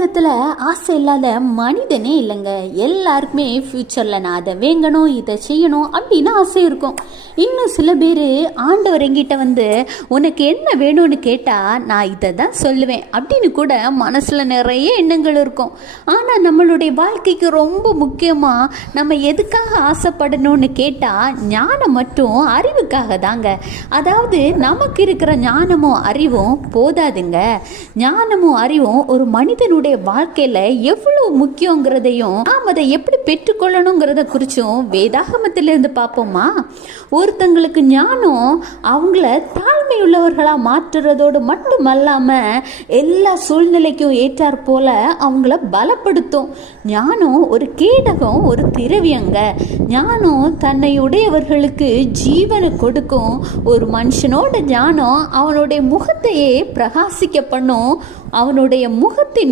உலகத்துல ஆசை இல்லாத மனிதனே இல்லைங்க. எல்லாருக்குமே ஃபியூச்சர்ல நான் அதை வேங்கணும், இதை செய்யணும் அப்படின்னு ஆசை இருக்கும். இன்னும் சில பேர் ஆண்டவர் என்கிட்ட வந்து உனக்கு என்ன வேணும்னு கேட்டா நான் இதை தான் சொல்லுவேன் அப்படின்னு கூட மனசுல நிறைய எண்ணங்கள் இருக்கும். ஆனா நம்மளுடைய வாழ்க்கைக்கு ரொம்ப முக்கியமா நம்ம எதுக்காக ஆசைப்படணும்னு கேட்டா ஞானம் மற்றும் அறிவுக்காக தாங்க. அதாவது நமக்கு இருக்கிற ஞானமும் அறிவும் போதாதுங்க. ஞானமும் அறிவும் ஒரு மனிதனுடைய வாழ்க்கையில எவ்வளவு முக்கியங்கிறதையும் நாம் அதை எப்படி பெற்றுக்கொள்ளணுங்கிறத குறிச்சும் வேதாகமத்திலிருந்து பார்ப்போமா. ஒருத்தங்களுக்கு ஞானம் அவங்கள தாழ்மை உள்ளவர்களா மாற்றுறதோடு மட்டுமல்லாம எல்லா சூழ்நிலைக்கும் ஏற்றாற் போல அவங்கள பலப்படுத்தும். ஞானம் ஒரு கேடகம், ஒரு திரவியங்க. ஞானம் தன்னை உடையவர்களுக்கு ஜீவனை கொடுக்கும். ஒரு மனுஷனோட ஞானம் அவனுடைய முகத்தையே பிரகாசிக்க பண்ணும். அவனுடைய முகத்தின்